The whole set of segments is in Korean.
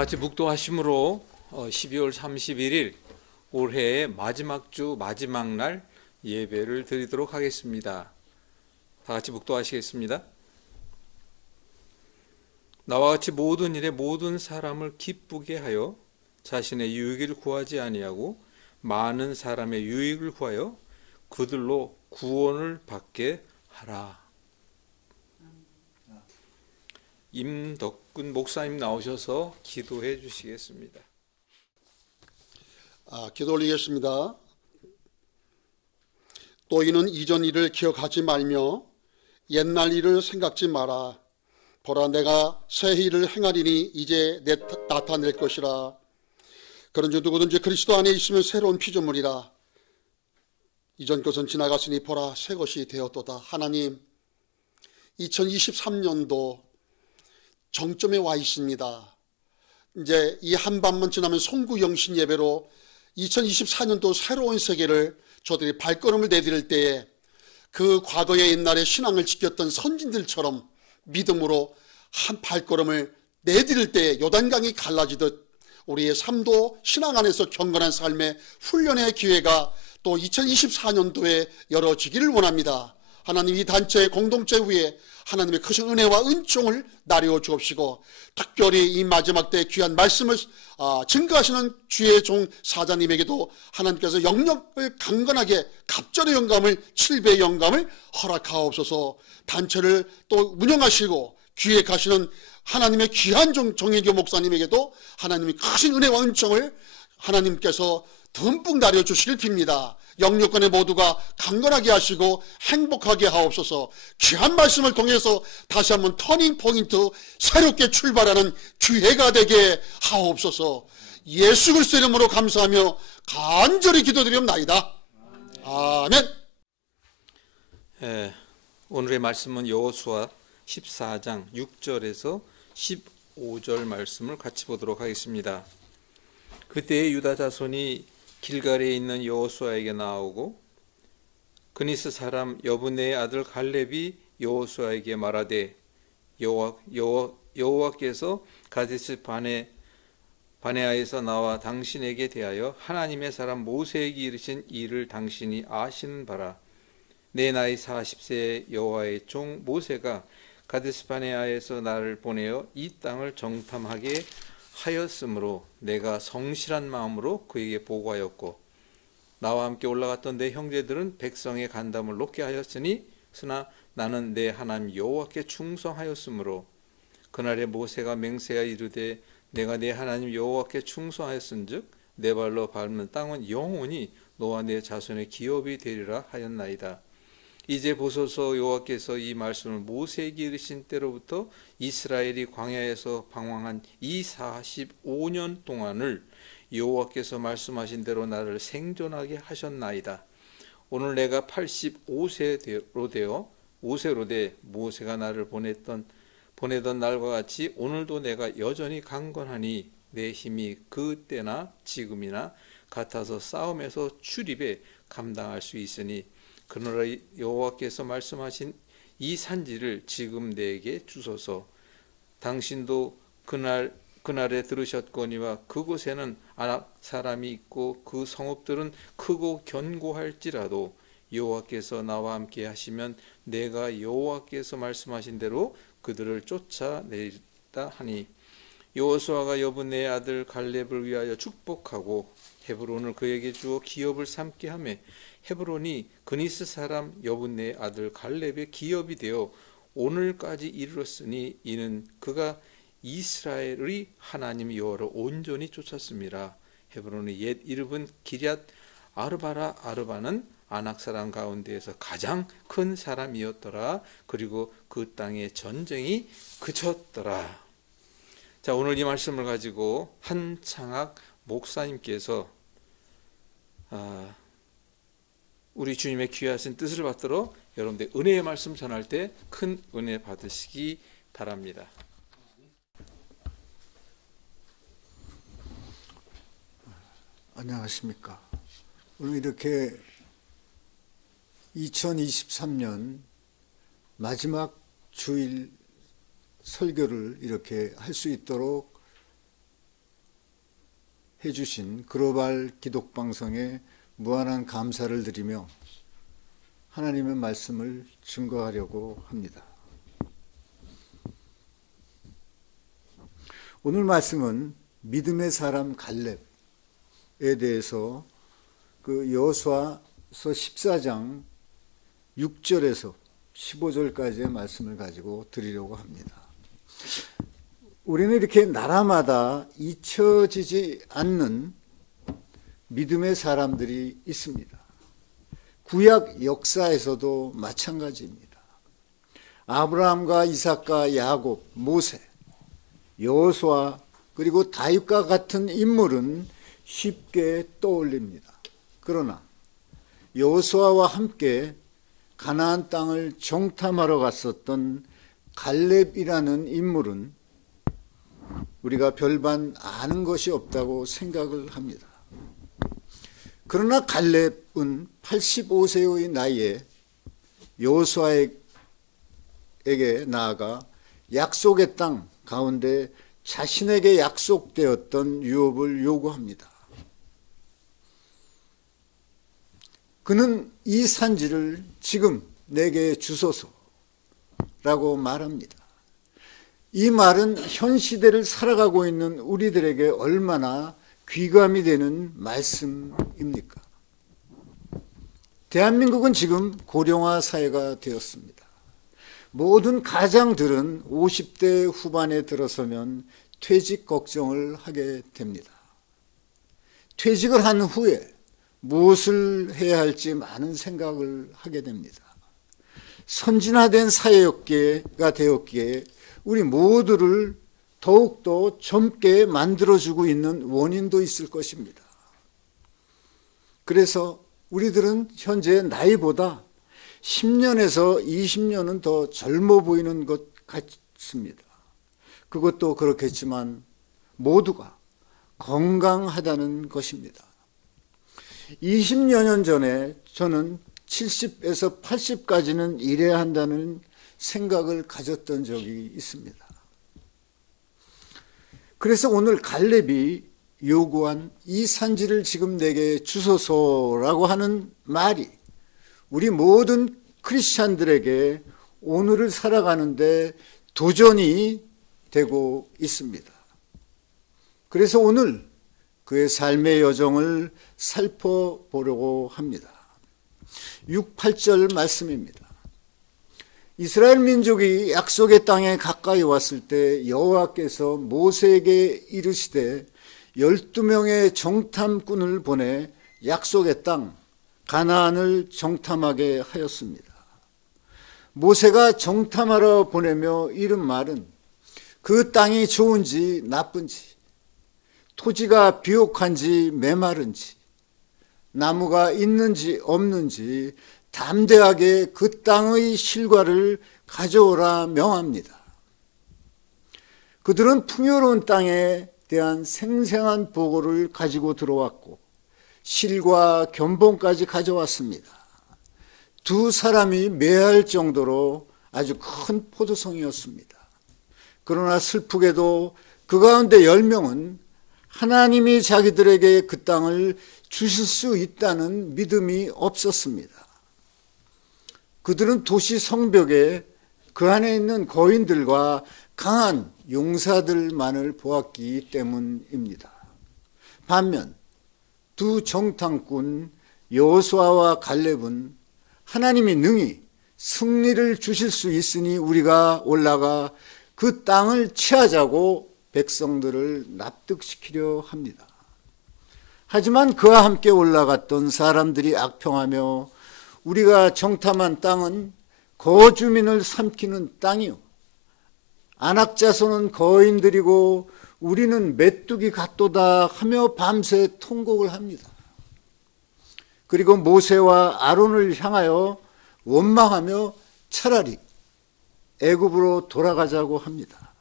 같이 묵도하심으로 12월 31일 올해의 마지막 주 마지막 날 예배를 드리도록 하겠습니다. 다 같이 묵도하시겠습니다. 나와 같이 모든 일에 모든 사람을 기쁘게 하여 자신의 유익을 구하지 아니하고 많은 사람의 유익을 구하여 그들로 구원을 받게 하라. 임덕근 목사님 나오셔서 기도해 주시겠습니다. 기도 올리겠습니다. 또 이는 이전 일을 기억하지 말며 옛날 일을 생각지 마라. 보라, 내가 새 일을 행하리니 이제 나타낼 것이라. 그런즉 누구든지 그리스도 안에 있으면 새로운 피조물이라. 이전 것은 지나갔으니 보라, 새 것이 되었도다. 하나님, 2023년도 정점에 와 있습니다. 이제 이 한밤만 지나면 송구영신 예배로 2024년도 새로운 세계를 저들이 발걸음을 내디딜 때에 그 과거의 옛날에 신앙을 지켰던 선진들처럼 믿음으로 한 발걸음을 내디딜 때에 요단강이 갈라지듯 우리의 삶도 신앙 안에서 경건한 삶의 훈련의 기회가 또 2024년도에 열어지기를 원합니다. 하나님, 이 단체의 공동체 위에 하나님의 크신 은혜와 은총을 나누어 주옵시고, 특별히 이 마지막 때 귀한 말씀을 증거하시는 주의 종 사자님에게도 하나님께서 영역을 강건하게 갑절의 영감을 7배의 영감을 허락하옵소서. 단체를 또 운영하시고 기획하시는 하나님의 귀한 종 정혜교 목사님에게도 하나님의 크신 은혜와 은총을 하나님께서 듬뿍 나려 주시길 빕니다. 영육간의 모두가 강건하게 하시고 행복하게 하옵소서. 귀한 말씀을 통해서 다시 한번 터닝 포인트, 새롭게 출발하는 기회가 되게 하옵소서. 예수 그리스도의 이름으로 감사하며 간절히 기도드리옵나이다. 아멘. 오늘의 말씀은 여호수아 14장 6절에서 15절 말씀을 같이 보도록 하겠습니다. 그때의 유다 자손이 길갈에 있는 여호수아에게 나오고 그니스 사람 여분네의 아들 갈렙이 여호수아에게 말하되 여호와께서 가데스 바네아에서 나와 당신에게 대하여 하나님의 사람 모세에게 이르신 일을 당신이 아시는 바라. 내 나이 40세의 여호와의 종 모세가 가데스 바네아에서 나를 보내어 이 땅을 정탐하게 하였으므로 내가 성실한 마음으로 그에게 보고하였고 나와 함께 올라갔던 내 형제들은 백성의 간담을 높게 하였으니 그러나 나는 내 하나님 여호와께 충성하였으므로 그날에 모세가 맹세하여 이르되 내가 내 하나님 여호와께 충성하였은즉 내 발로 밟는 땅은 영원히 너와 내 자손의 기업이 되리라 하였나이다. 이제 보소서, 여호와께서 이 말씀을 모세에게 이르신 때로부터 이스라엘이 광야에서 방황한 이 45년 동안을 여호와께서 말씀하신 대로 나를 생존하게 하셨나이다. 오늘 내가 85세로 되어 모세가 나를 보내던 날과 같이 오늘도 내가 여전히 강건하니 내 힘이 그때나 지금이나 같아서 싸움에서 출입에 감당할 수 있으니 그러나 여호와께서 말씀하신 이 산지를 지금 내게 주소서. 당신도 그날에 들으셨거니와 그곳에는 아낙 사람이 있고 그 성읍들은 크고 견고할지라도 여호와께서 나와 함께 하시면 내가 여호와께서 말씀하신 대로 그들을 쫓아내리다 하니 여호수아가 여분네의 아들 갈렙을 위하여 축복하고 헤브론을 그에게 주어 기업을 삼게 하며 헤브론이 그니스 사람 여분네의 아들 갈렙의 기업이 되어 오늘까지 이르렀으니 이는 그가 이스라엘의 하나님 여호와를 온전히 쫓았습니다. 헤브론의 옛 이름은 기럇 아르바라. 아르바는 아낙 사람 가운데에서 가장 큰 사람이었더라. 그리고 그 땅에 전쟁이 그쳤더라. 자, 오늘 이 말씀을 가지고 한창학 목사님께서 우리 주님의 귀하신 뜻을 받들어 여러분들 은혜의 말씀 전할 때 큰 은혜 받으시기 바랍니다. 안녕하십니까. 오늘 이렇게 2023년 마지막 주일 설교를 이렇게 할 수 있도록 해주신 글로벌 기독방송에 무한한 감사를 드리며 하나님의 말씀을 증거하려고 합니다. 오늘 말씀은 믿음의 사람 갈렙에 대해서 그 여호수아서 14장 6절에서 15절까지의 말씀을 가지고 드리려고 합니다. 우리는 이렇게 나라마다 잊혀지지 않는 믿음의 사람들이 있습니다. 구약 역사에서도 마찬가지입니다. 아브라함과 이삭과 야곱, 모세, 여호수아 그리고 다윗과 같은 인물은 쉽게 떠올립니다. 그러나 여호수아와 함께 가나안 땅을 정탐하러 갔었던 갈렙이라는 인물은 우리가 별반 아는 것이 없다고 생각을 합니다. 그러나 갈렙은 85세의 나이에 여호수아에게 나아가 약속의 땅 가운데 자신에게 약속되었던 유업을 요구합니다. 그는 이 산지를 지금 내게 주소서라고 말합니다. 이 말은 현 시대를 살아가고 있는 우리들에게 얼마나 귀감이 되는 말씀입니까? 대한민국은 지금 고령화 사회가 되었습니다. 모든 가장들은 50대 후반에 들어서면 퇴직 걱정을 하게 됩니다. 퇴직을 한 후에 무엇을 해야 할지 많은 생각을 하게 됩니다. 선진화된 사회가 되었기에 우리 모두를 더욱더 젊게 만들어주고 있는 원인도 있을 것입니다. 그래서 우리들은 현재 나이보다 10년에서 20년은 더 젊어 보이는 것 같습니다. 그것도 그렇겠지만 모두가 건강하다는 것입니다. 20여 년 전에 저는 70에서 80까지는 일해야 한다는 생각을 가졌던 적이 있습니다. 그래서 오늘 갈렙이 요구한 이 산지를 지금 내게 주소서라고 하는 말이 우리 모든 크리스찬들에게 오늘을 살아가는데 도전이 되고 있습니다. 그래서 오늘 그의 삶의 여정을 살펴보려고 합니다. 6, 8절 말씀입니다. 이스라엘 민족이 약속의 땅에 가까이 왔을 때 여호와께서 모세에게 이르시되 12명의 정탐꾼을 보내 약속의 땅 가나안을 정탐하게 하였습니다. 모세가 정탐하러 보내며 이른 말은 그 땅이 좋은지 나쁜지, 토지가 비옥한지 메마른지, 나무가 있는지 없는지 담대하게 그 땅의 실과를 가져오라 명합니다. 그들은 풍요로운 땅에 대한 생생한 보고를 가지고 들어왔고 실과 견본까지 가져왔습니다. 두 사람이 매할 정도로 아주 큰 포도송이었습니다. 그러나 슬프게도 그 가운데 10명은 하나님이 자기들에게 그 땅을 주실 수 있다는 믿음이 없었습니다. 그들은 도시 성벽에 그 안에 있는 거인들과 강한 용사들만을 보았기 때문입니다. 반면 두 정탐꾼 여호수아와 갈렙은 하나님이 능히 승리를 주실 수 있으니 우리가 올라가 그 땅을 취하자고 백성들을 납득시키려 합니다. 하지만 그와 함께 올라갔던 사람들이 악평하며 우리가 정탐한 땅은 거주민을 삼키는 땅이요 안악자손은 거인들이고 우리는 메뚜기 같도다 하며 밤새 통곡을 합니다. 그리고 모세와 아론을 향하여 원망하며 차라리 애굽으로 돌아가자고 합니다.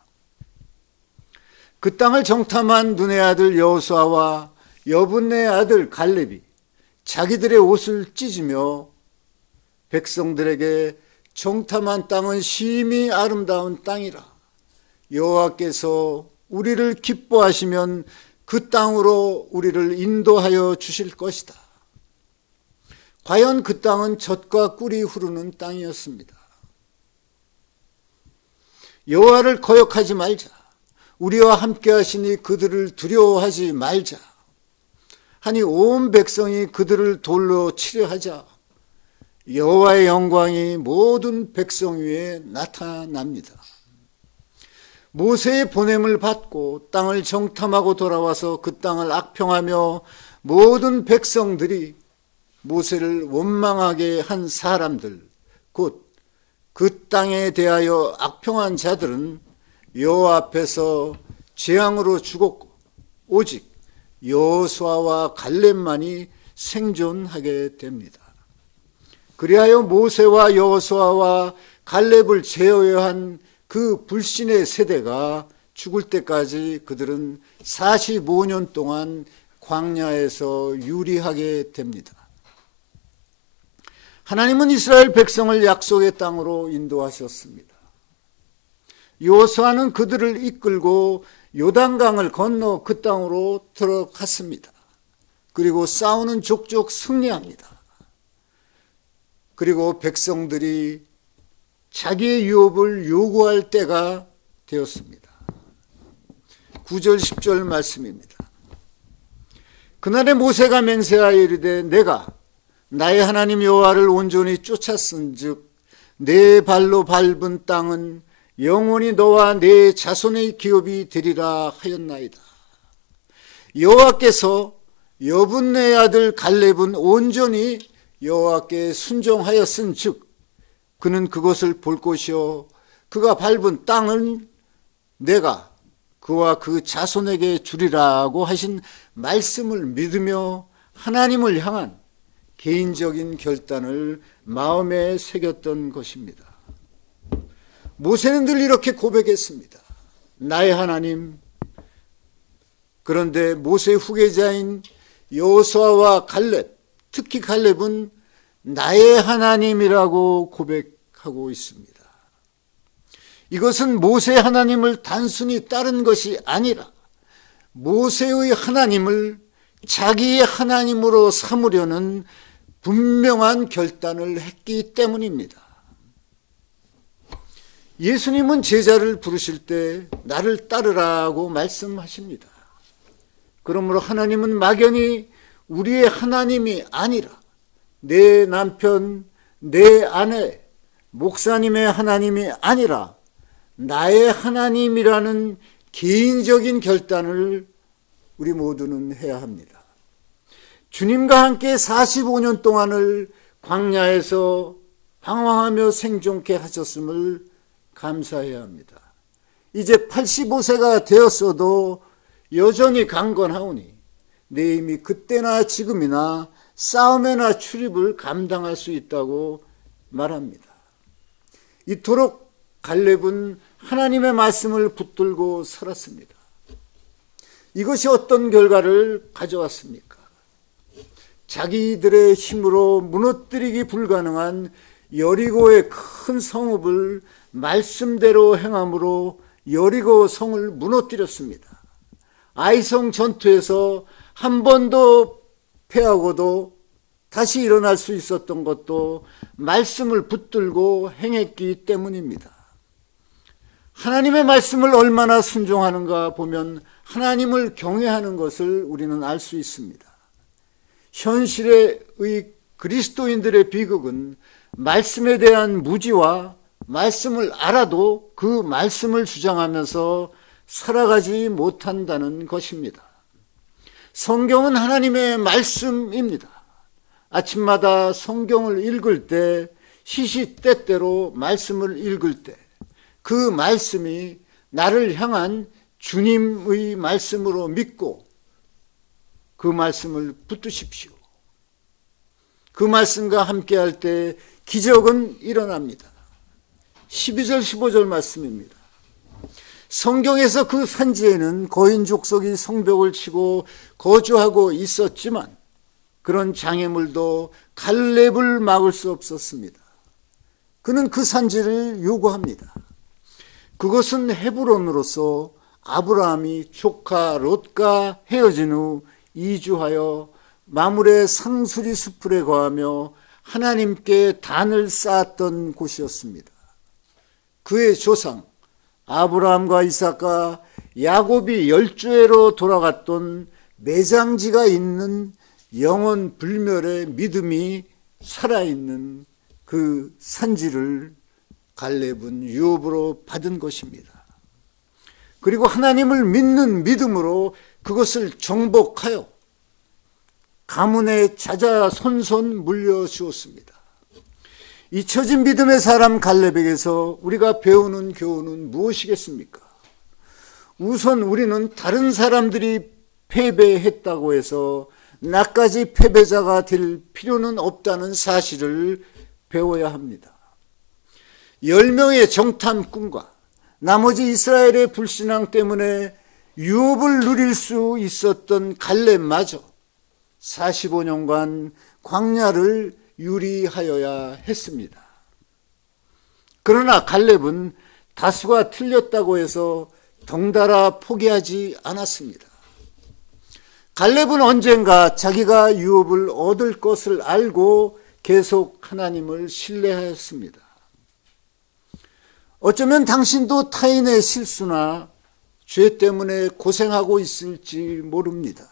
그 땅을 정탐한 눈의 아들 여호수아와 여분네의 아들 갈렙이 자기들의 옷을 찢으며 백성들에게 정탐한 땅은 심히 아름다운 땅이라 여호와께서 우리를 기뻐하시면 그 땅으로 우리를 인도하여 주실 것이다. 과연 그 땅은 젖과 꿀이 흐르는 땅이었습니다. 여호와를 거역하지 말자. 우리와 함께 하시니 그들을 두려워하지 말자. 하니 온 백성이 그들을 돌로 치려 하자. 여호와의 영광이 모든 백성 위에 나타납니다. 모세의 보냄을 받고 땅을 정탐하고 돌아와서 그 땅을 악평하며 모든 백성들이 모세를 원망하게 한 사람들, 곧 그 땅에 대하여 악평한 자들은 여호와 앞에서 재앙으로 죽었고 오직 여호수아와 갈렙만이 생존하게 됩니다. 그리하여 모세와 여호수아와 갈렙을 제어한 그 불신의 세대가 죽을 때까지 그들은 45년 동안 광야에서 유리하게 됩니다. 하나님은 이스라엘 백성을 약속의 땅으로 인도하셨습니다. 여호수아는 그들을 이끌고 요단강을 건너 그 땅으로 들어갔습니다. 그리고 싸우는 족족 승리합니다. 그리고 백성들이 자기의 유업을 요구할 때가 되었습니다. 9절 10절 말씀입니다. 그날에 모세가 맹세하여 이르되 내가 나의 하나님 여호와를 온전히 쫓았은즉 내 발로 밟은 땅은 영원히 너와 내 자손의 기업이 되리라 하였나이다. 여호와께서 여분네 아들 갈렙은 온전히 여호와께 순종하였은즉 그는 그것을 볼 것이요 그가 밟은 땅은 내가 그와 그 자손에게 주리라고 하신 말씀을 믿으며 하나님을 향한 개인적인 결단을 마음에 새겼던 것입니다. 모세는 늘 이렇게 고백했습니다. 나의 하나님. 그런데 모세의 후계자인 여호수아와 갈렙, 특히 갈렙은 나의 하나님이라고 고백하고 있습니다. 이것은 모세의 하나님을 단순히 따른 것이 아니라 모세의 하나님을 자기의 하나님으로 삼으려는 분명한 결단을 했기 때문입니다. 예수님은 제자를 부르실 때 나를 따르라고 말씀하십니다. 그러므로 하나님은 막연히 우리의 하나님이 아니라 내 남편, 내 아내, 목사님의 하나님이 아니라 나의 하나님이라는 개인적인 결단을 우리 모두는 해야 합니다. 주님과 함께 45년 동안을 광야에서 방황하며 생존케 하셨음을 감사해야 합니다. 이제 85세가 되었어도 여전히 강건하오니 내 힘이 그때나 지금이나 싸움에나 출입을 감당할 수 있다고 말합니다. 이토록 갈렙은 하나님의 말씀을 붙들고 살았습니다. 이것이 어떤 결과를 가져왔습니까? 자기들의 힘으로 무너뜨리기 불가능한 여리고의 큰 성읍을 말씀대로 행함으로 여리고 성을 무너뜨렸습니다. 아이성 전투에서 한 번도 패하고도 다시 일어날 수 있었던 것도 말씀을 붙들고 행했기 때문입니다. 하나님의 말씀을 얼마나 순종하는가 보면 하나님을 경외하는 것을 우리는 알 수 있습니다. 현실의 그리스도인들의 비극은 말씀에 대한 무지와 말씀을 알아도 그 말씀을 주장하면서 살아가지 못한다는 것입니다. 성경은 하나님의 말씀입니다. 아침마다 성경을 읽을 때 시시때때로 말씀을 읽을 때 그 말씀이 나를 향한 주님의 말씀으로 믿고 그 말씀을 붙드십시오. 그 말씀과 함께할 때 기적은 일어납니다. 12절 15절 말씀입니다. 성경에서 그 산지에는 거인 족속이 성벽을 치고 거주하고 있었지만 그런 장애물도 갈렙을 막을 수 없었습니다. 그는 그 산지를 요구합니다. 그것은 헤브론으로서 아브라함이 조카 롯과 헤어진 후 이주하여 마물의 상수리 수풀에 거하며 하나님께 단을 쌓았던 곳이었습니다. 그의 조상 아브라함과 이삭과 야곱이 열조회로 돌아갔던 매장지가 있는 영원 불멸의 믿음이 살아있는 그 산지를 갈렙은 유업으로 받은 것입니다. 그리고 하나님을 믿는 믿음으로 그것을 정복하여 가문에 자자손손 물려주었습니다. 잊혀진 믿음의 사람 갈렙에게서 우리가 배우는 교훈은 무엇이겠습니까? 우선 우리는 다른 사람들이 패배했다고 해서 나까지 패배자가 될 필요는 없다는 사실을 배워야 합니다. 10명의 정탐꾼과 나머지 이스라엘의 불신앙 때문에 유업을 누릴 수 있었던 갈렙마저 45년간 광야를 유리하여야 했습니다. 그러나 갈렙은 다수가 틀렸다고 해서 덩달아 포기하지 않았습니다. 갈렙은 언젠가 자기가 유업을 얻을 것을 알고 계속 하나님을 신뢰하였습니다. 어쩌면 당신도 타인의 실수나 죄 때문에 고생하고 있을지 모릅니다.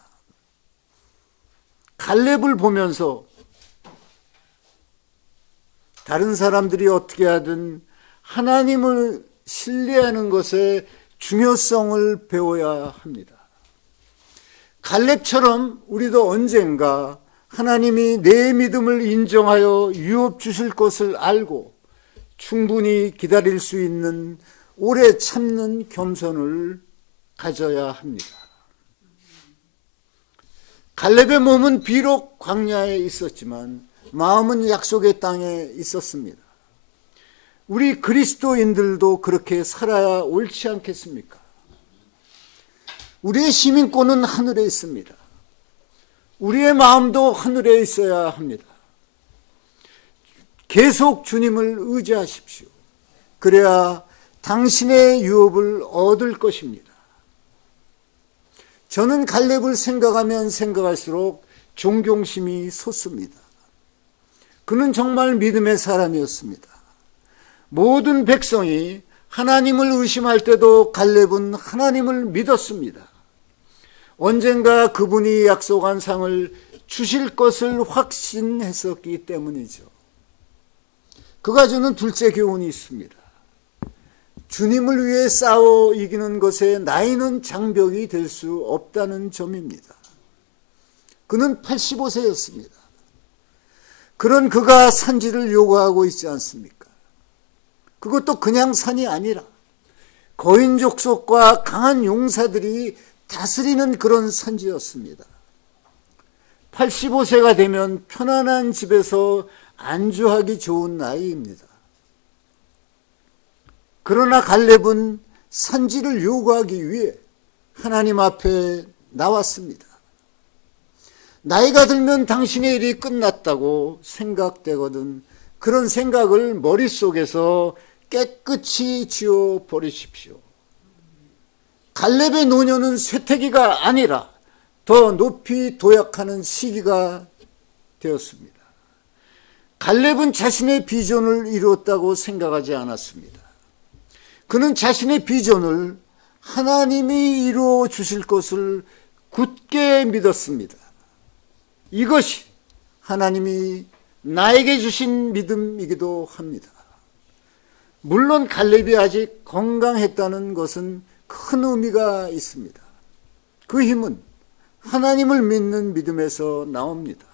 갈렙을 보면서 다른 사람들이 어떻게 하든 하나님을 신뢰하는 것의 중요성을 배워야 합니다. 갈렙처럼 우리도 언젠가 하나님이 내 믿음을 인정하여 유업 주실 것을 알고 충분히 기다릴 수 있는 오래 참는 겸손을 가져야 합니다. 갈렙의 몸은 비록 광야에 있었지만 마음은 약속의 땅에 있었습니다. 우리 그리스도인들도 그렇게 살아야 옳지 않겠습니까? 우리의 시민권은 하늘에 있습니다. 우리의 마음도 하늘에 있어야 합니다. 계속 주님을 의지하십시오. 그래야 당신의 유업을 얻을 것입니다. 저는 갈렙을 생각하면 생각할수록 존경심이 솟습니다. 그는 정말 믿음의 사람이었습니다. 모든 백성이 하나님을 의심할 때도 갈렙은 하나님을 믿었습니다. 언젠가 그분이 약속한 상을 주실 것을 확신했었기 때문이죠. 그가 주는 둘째 교훈이 있습니다. 주님을 위해 싸워 이기는 것에 나이는 장벽이 될 수 없다는 점입니다. 그는 85세였습니다. 그런 그가 산지를 요구하고 있지 않습니까? 그것도 그냥 산이 아니라 거인 족속과 강한 용사들이 다스리는 그런 산지였습니다. 85세가 되면 편안한 집에서 안주하기 좋은 나이입니다. 그러나 갈렙은 산지를 요구하기 위해 하나님 앞에 나왔습니다. 나이가 들면 당신의 일이 끝났다고 생각되거든 그런 생각을 머릿속에서 깨끗이 지워버리십시오. 갈렙의 노년은 쇠퇴기가 아니라 더 높이 도약하는 시기가 되었습니다. 갈렙은 자신의 비전을 이루었다고 생각하지 않았습니다. 그는 자신의 비전을 하나님이 이루어 주실 것을 굳게 믿었습니다. 이것이 하나님이 나에게 주신 믿음이기도 합니다. 물론 갈렙이 아직 건강했다는 것은 큰 의미가 있습니다. 그 힘은 하나님을 믿는 믿음에서 나옵니다.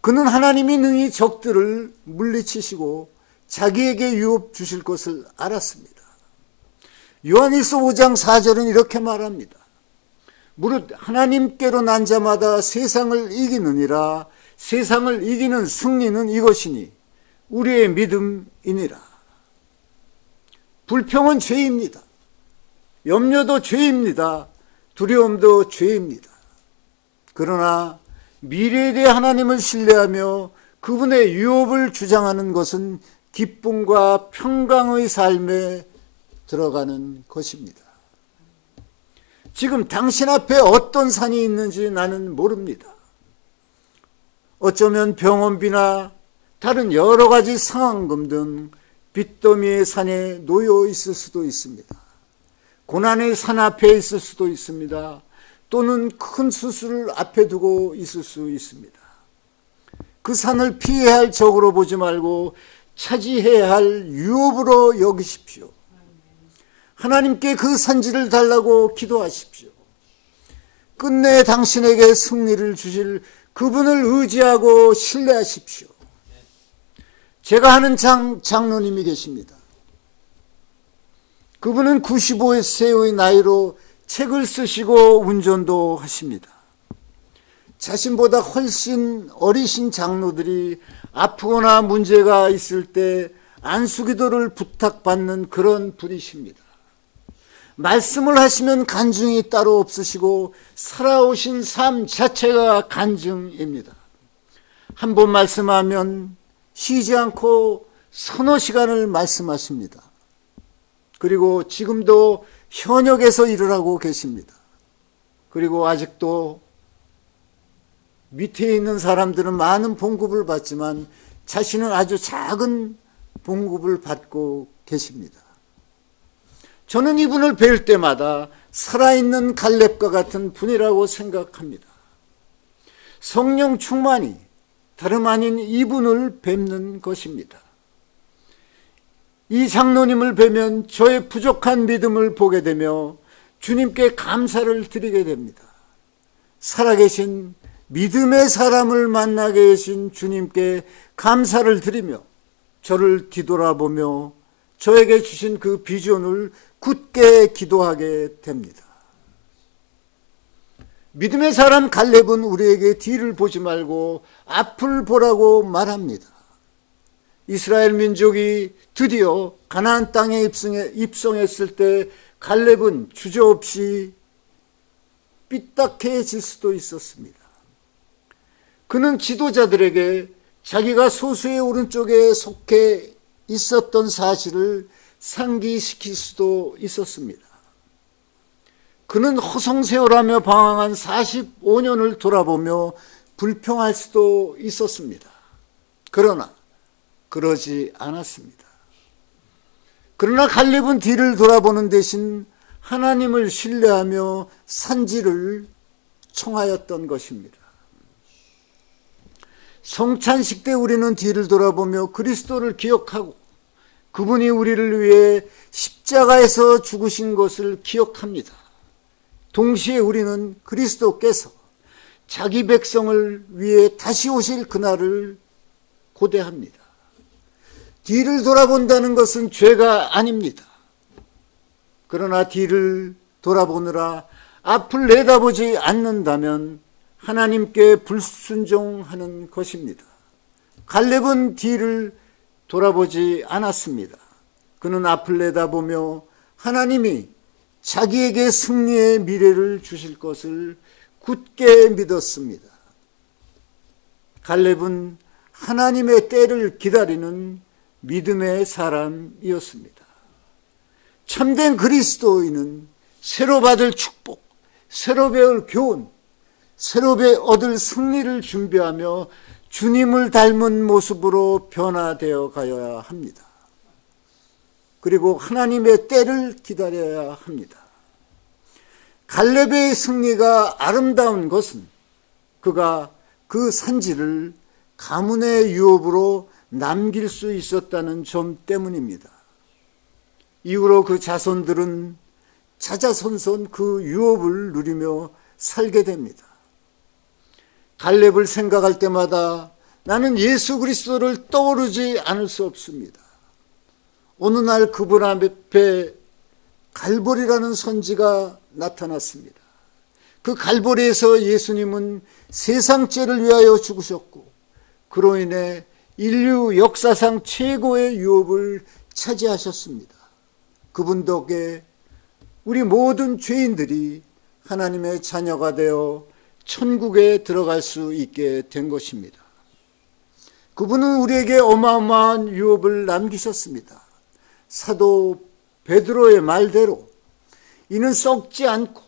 그는 하나님이 능히 적들을 물리치시고 자기에게 유업 주실 것을 알았습니다. 요한일서 5장 4절은 이렇게 말합니다. 무릇 하나님께로 난 자마다 세상을 이기느니라. 세상을 이기는 승리는 이것이니 우리의 믿음이니라. 불평은 죄입니다. 염려도 죄입니다. 두려움도 죄입니다. 그러나 미래에 대해 하나님을 신뢰하며 그분의 유업을 주장하는 것은 기쁨과 평강의 삶에 들어가는 것입니다. 지금 당신 앞에 어떤 산이 있는지 나는 모릅니다. 어쩌면 병원비나 다른 여러 가지 상황금 등 빚더미의 산에 놓여 있을 수도 있습니다. 고난의 산 앞에 있을 수도 있습니다. 또는 큰 수술을 앞에 두고 있을 수 있습니다. 그 산을 피해야 할 적으로 보지 말고 차지해야 할 유업으로 여기십시오. 하나님께 그 산지를 달라고 기도하십시오. 끝내 당신에게 승리를 주실 그분을 의지하고 신뢰하십시오. 제가 아는 장로님이 계십니다. 그분은 95세의 나이로 책을 쓰시고 운전도 하십니다. 자신보다 훨씬 어리신 장로들이 아프거나 문제가 있을 때 안수기도를 부탁받는 그런 분이십니다. 말씀을 하시면 간증이 따로 없으시고 살아오신 삶 자체가 간증입니다. 한 번 말씀하면 쉬지 않고 서너 시간을 말씀하십니다. 그리고 지금도 현역에서 일을 하고 계십니다. 그리고 아직도 밑에 있는 사람들은 많은 봉급을 받지만 자신은 아주 작은 봉급을 받고 계십니다. 저는 이분을 뵐 때마다 살아있는 갈렙과 같은 분이라고 생각합니다. 성령 충만이 다름 아닌 이분을 뵙는 것입니다. 이 장로님을 뵈면 저의 부족한 믿음을 보게 되며 주님께 감사를 드리게 됩니다. 살아계신 믿음의 사람을 만나게 하신 주님께 감사를 드리며 저를 뒤돌아보며 저에게 주신 그 비전을 굳게 기도하게 됩니다. 믿음의 사람 갈렙은 우리에게 뒤를 보지 말고 앞을 보라고 말합니다. 이스라엘 민족이 드디어 가나안 땅에 입성했을 때 갈렙은 주저없이 삐딱해질 수도 있었습니다. 그는 지도자들에게 자기가 소수의 오른쪽에 속해 있었던 사실을 상기시킬 수도 있었습니다. 그는 허송세월하며 방황한 45년을 돌아보며 불평할 수도 있었습니다. 그러나 그러지 않았습니다. 그러나 갈렙은 뒤를 돌아보는 대신 하나님을 신뢰하며 산지를 청하였던 것입니다. 성찬식 때 우리는 뒤를 돌아보며 그리스도를 기억하고 그분이 우리를 위해 십자가에서 죽으신 것을 기억합니다. 동시에 우리는 그리스도께서 자기 백성을 위해 다시 오실 그날을 고대합니다. 뒤를 돌아본다는 것은 죄가 아닙니다. 그러나 뒤를 돌아보느라 앞을 내다보지 않는다면 하나님께 불순종하는 것입니다. 갈렙은 뒤를 돌아보지 않았습니다. 그는 앞을 내다보며 하나님이 자기에게 승리의 미래를 주실 것을 굳게 믿었습니다. 갈렙은 하나님의 때를 기다리는 믿음의 사람이었습니다. 참된 그리스도인은 새로 받을 축복, 새로 배울 교훈, 새로 얻을 승리를 준비하며 주님을 닮은 모습으로 변화되어 가야 합니다. 그리고 하나님의 때를 기다려야 합니다. 갈렙의 승리가 아름다운 것은 그가 그 산지를 가문의 유업으로 남길 수 있었다는 점 때문입니다. 이후로 그 자손들은 자자손손 그 유업을 누리며 살게 됩니다. 갈렙을 생각할 때마다 나는 예수 그리스도를 떠오르지 않을 수 없습니다. 어느 날 그분 앞에 갈보리라는 선지가 나타났습니다. 그 갈보리에서 예수님은 세상 죄를 위하여 죽으셨고 그로 인해 인류 역사상 최고의 유업을 차지하셨습니다. 그분 덕에 우리 모든 죄인들이 하나님의 자녀가 되어 천국에 들어갈 수 있게 된 것입니다. 그분은 우리에게 어마어마한 유업을 남기셨습니다. 사도 베드로의 말대로 이는 썩지 않고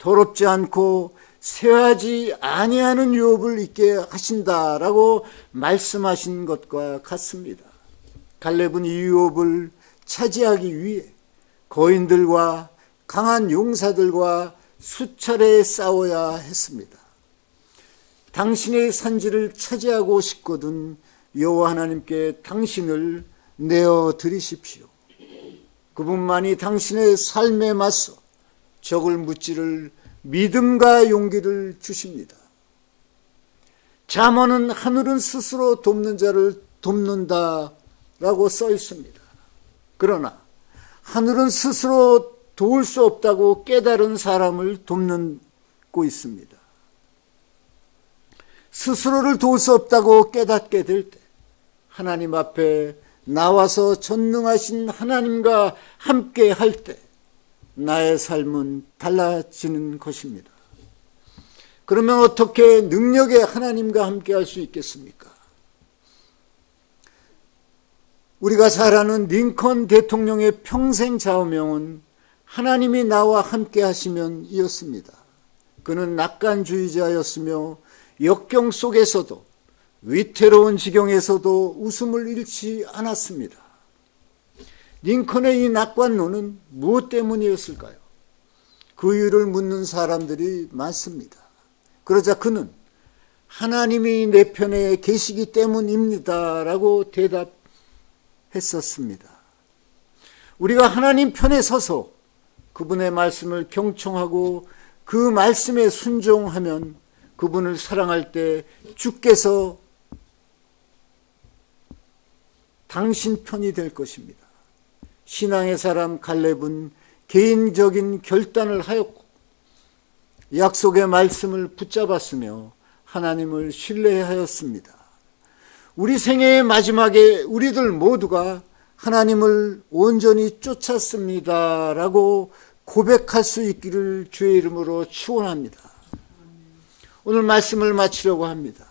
더럽지 않고 쇠하지 아니하는 유업을 있게 하신다라고 말씀하신 것과 같습니다. 갈렙은 이 유업을 차지하기 위해 거인들과 강한 용사들과 수차례 싸워야 했습니다. 당신의 산지를 차지하고 싶거든 여호와 하나님께 당신을 내어 드리십시오. 그분만이 당신의 삶에 맞서 적을 무찌를 믿음과 용기를 주십니다. 잠언은 하늘은 스스로 돕는 자를 돕는다라고 써 있습니다. 그러나 하늘은 스스로 도울 수 없다고 깨달은 사람을 돕고 있습니다. 스스로를 도울 수 없다고 깨닫게 될 때 하나님 앞에 나와서 전능하신 하나님과 함께 할 때 나의 삶은 달라지는 것입니다. 그러면 어떻게 능력의 하나님과 함께 할 수 있겠습니까? 우리가 잘 아는 링컨 대통령의 평생 좌우명은 하나님이 나와 함께 하시면 이었습니다. 그는 낙관주의자였으며 역경 속에서도 위태로운 지경에서도 웃음을 잃지 않았습니다. 링컨의 이 낙관론은 무엇 때문이었을까요? 그 이유를 묻는 사람들이 많습니다. 그러자 그는 하나님이 내 편에 계시기 때문입니다 라고 대답했었습니다. 우리가 하나님 편에 서서 그분의 말씀을 경청하고 그 말씀에 순종하면 그분을 사랑할 때 주께서 당신 편이 될 것입니다. 신앙의 사람 갈렙은 개인적인 결단을 하였고 약속의 말씀을 붙잡았으며 하나님을 신뢰하였습니다. 우리 생애의 마지막에 우리들 모두가 하나님을 온전히 쫓았습니다라고 고백할 수 있기를 주의 이름으로 축원합니다. 오늘 말씀을 마치려고 합니다.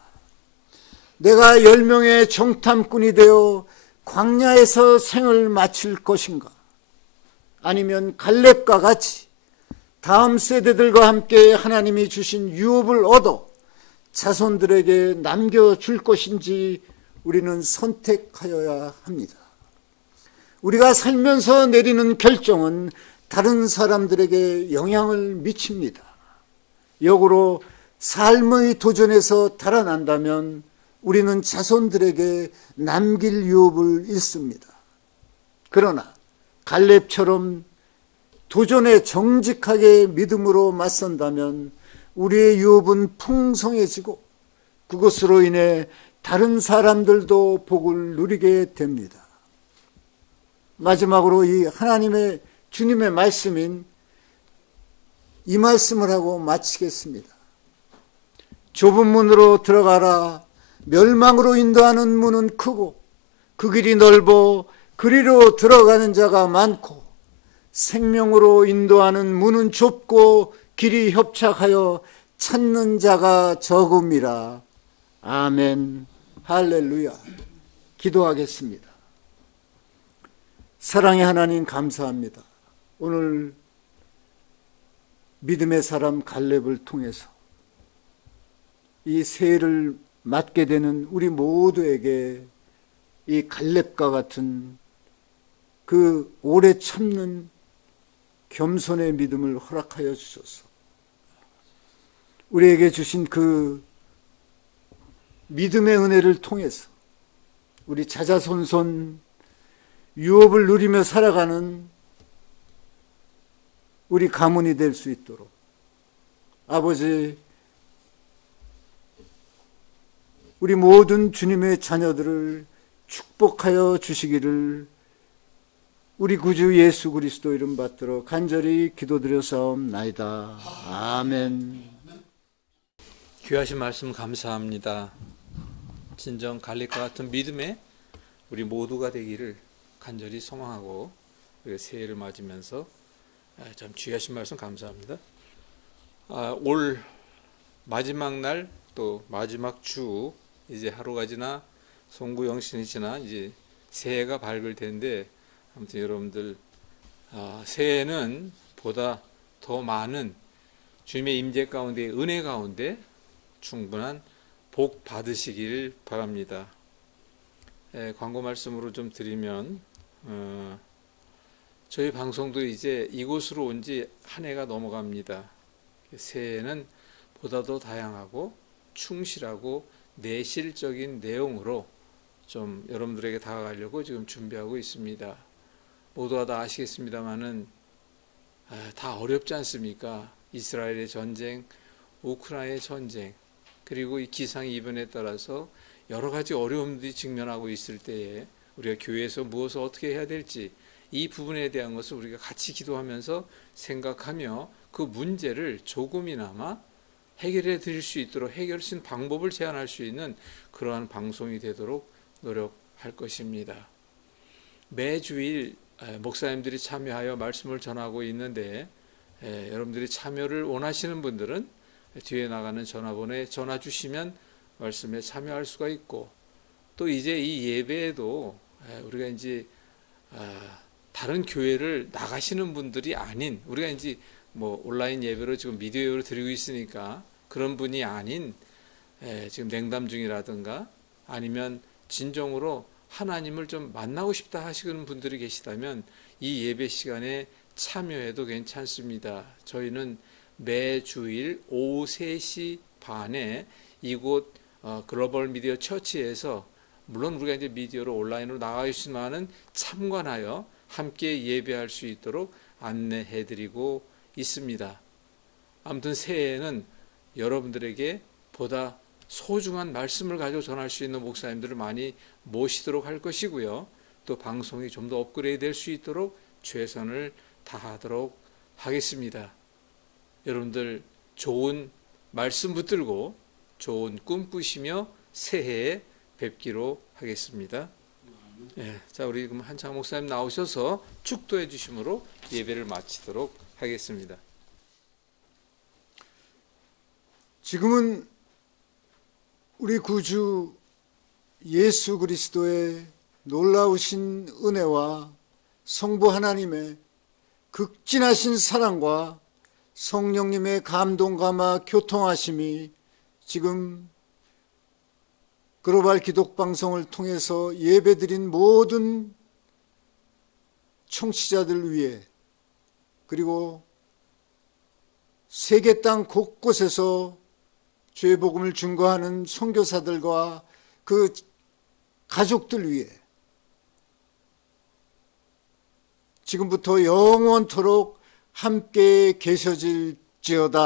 내가 10명의 정탐꾼이 되어 광야에서 생을 마칠 것인가? 아니면 갈렙과 같이 다음 세대들과 함께 하나님이 주신 유업을 얻어 자손들에게 남겨줄 것인지 우리는 선택하여야 합니다. 우리가 살면서 내리는 결정은 다른 사람들에게 영향을 미칩니다. 역으로 삶의 도전에서 달아난다면 우리는 자손들에게 남길 유업을 잃습니다. 그러나 갈렙처럼 도전에 정직하게 믿음으로 맞선다면 우리의 유업은 풍성해지고 그것으로 인해 다른 사람들도 복을 누리게 됩니다. 마지막으로 이 하나님의 주님의 말씀인 이 말씀을 하고 마치겠습니다. 좁은 문으로 들어가라. 멸망으로 인도하는 문은 크고 그 길이 넓어 그리로 들어가는 자가 많고 생명으로 인도하는 문은 좁고 길이 협착하여 찾는 자가 적음이라. 아멘. 할렐루야. 기도하겠습니다. 사랑의 하나님 감사합니다. 오늘 믿음의 사람 갈렙을 통해서 이 세를 맡게 되는 우리 모두에게 이 갈렙과 같은 그 오래 참는 겸손의 믿음을 허락하여 주소서. 우리에게 주신 그 믿음의 은혜를 통해서 우리 자자손손 유업을 누리며 살아가는 우리 가문이 될 수 있도록 아버지, 우리 모든 주님의 자녀들을 축복하여 주시기를 우리 구주 예수 그리스도 이름 받들어 간절히 기도드려사옵나이다. 아멘. 귀하신 말씀 감사합니다. 진정 갈렙과 같은 믿음에 우리 모두가 되기를 간절히 소망하고 새해를 맞으면서 참 귀하신 말씀 감사합니다. 올 마지막 날 또 마지막 주 이제 하루가 지나 송구영신이 지나 이제 새해가 밝을 텐데 아무튼 여러분들 새해는 보다 더 많은 주님의 임재 가운데, 은혜 가운데 충분한 복 받으시길 바랍니다. 광고 말씀으로 좀 드리면 저희 방송도 이제 이곳으로 온 지 한 해가 넘어갑니다. 새해에는 보다 더 다양하고 충실하고 내실적인 내용으로 좀 여러분들에게 다가가려고 지금 준비하고 있습니다. 모두가 다 아시겠습니다만은 다 어렵지 않습니까? 이스라엘의 전쟁, 우크라이나의 전쟁, 그리고 이 기상이변에 따라서 여러 가지 어려움들이 직면하고 있을 때에 우리가 교회에서 무엇을 어떻게 해야 될지 이 부분에 대한 것을 우리가 같이 기도하면서 생각하며 그 문제를 조금이나마 해결해 드릴 수 있도록 해결할 수 있는 방법을 제안할 수 있는 그러한 방송이 되도록 노력할 것입니다. 매주일 목사님들이 참여하여 말씀을 전하고 있는데 여러분들이 참여를 원하시는 분들은 뒤에 나가는 전화번호에 전화 주시면 말씀에 참여할 수가 있고, 또 이제 이 예배에도 우리가 이제 다른 교회를 나가시는 분들이 아닌, 우리가 이제 뭐 온라인 예배로 지금 미디어 예배로 드리고 있으니까 그런 분이 아닌 지금 냉담 중이라든가 아니면 진정으로 하나님을 좀 만나고 싶다 하시는 분들이 계시다면 이 예배 시간에 참여해도 괜찮습니다. 저희는 매주일 오후 3시 반에 이곳 글로벌 미디어 처치에서, 물론 우리가 이제 미디어로 온라인으로 나가 있지만은 참관하여 함께 예배할 수 있도록 안내해드리고 있습니다. 아무튼 새해에는 여러분들에게 보다 소중한 말씀을 가지고 전할 수 있는 목사님들을 많이 모시도록 할 것이고요. 또 방송이 좀 더 업그레이드 될 수 있도록 최선을 다하도록 하겠습니다. 여러분들 좋은 말씀 붙들고 좋은 꿈 꾸시며 새해에 뵙기로 하겠습니다. 자, 우리 그럼 한창 목사님 나오셔서 축도해 주심으로 예배를 마치도록 하겠습니다. 지금은 우리 구주 예수 그리스도의 놀라우신 은혜와 성부 하나님의 극진하신 사랑과 성령님의 감동 감화 교통하심이 지금 글로벌 기독방송을 통해서 예배드린 모든 청취자들 위해, 그리고 세계 땅 곳곳에서 주의 복음을 증거하는 선교사들과 그 가족들 위해 지금부터 영원토록 함께 계셔질지어다.